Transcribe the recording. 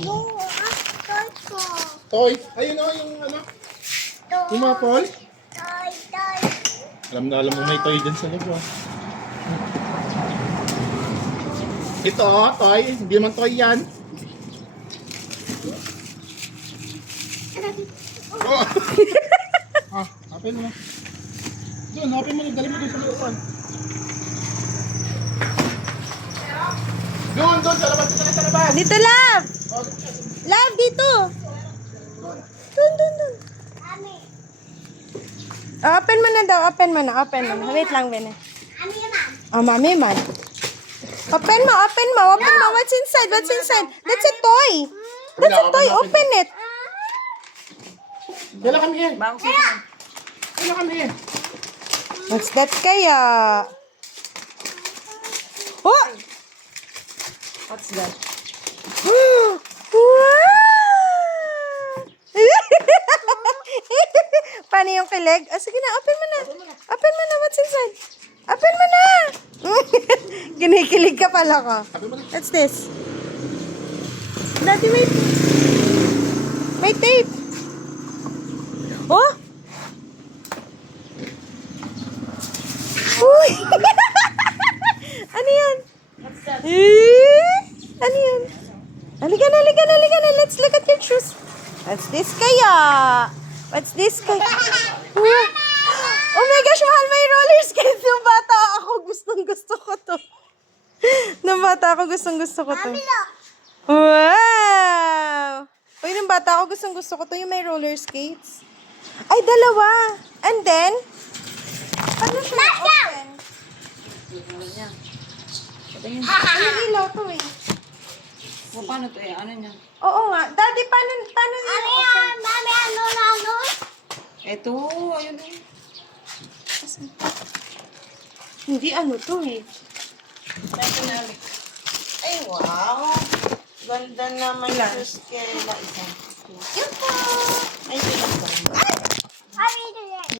Yung toy ko. Toy. Ayun o, yung ano. Yung mga Paul. Toy. Alam na alam mo may toy dyan sa loob. Oh. Ito oh, toy. Hindi man toy yan. Oh. Open mo. Doon, open mo. Dali mo doon sa looban. Doon, sa labas. Sa labas. Dito, love! Oh, Love, dito! Dun. Open mo na daw, open mo na. Wait lang, Bene. Ano yun, ma'am? Oh, mami man. Open mo. What's inside? That's a toy. Open it. Dala kami yan. Dala kami yan. What's that kaya? Oh! What's that? Wow! Paano yung kilig? Oh, sige na, open mo na. What's inside? Open mo na. Kinikilig ka pala ko. Sabi mo na. What's this? Daddy, wait. May tape. Oh! Uy! Ano yan? What's that? Ano yan? Halika na. Let's look at your shoes. What's this kaya? Oh my gosh, mahal, may roller skates. Nung bata ako, gustong-gusto ko to. Mami, look. Wow! Uy, nung bata ako, gustong-gusto ko to. Yung may roller skates. Ay, dalawa. And then, paano siya open? Ano niya? Patingin. Ano ilaw to eh? O, paano to eh? Ano niya? Oo nga. Daddy, paano Ano yung yan? Mami, ano? Eto, ayun eh. Hindi ano to eh. Ay, wow. Ganda naman yung skela. Isa. Yun po. Ay, pinag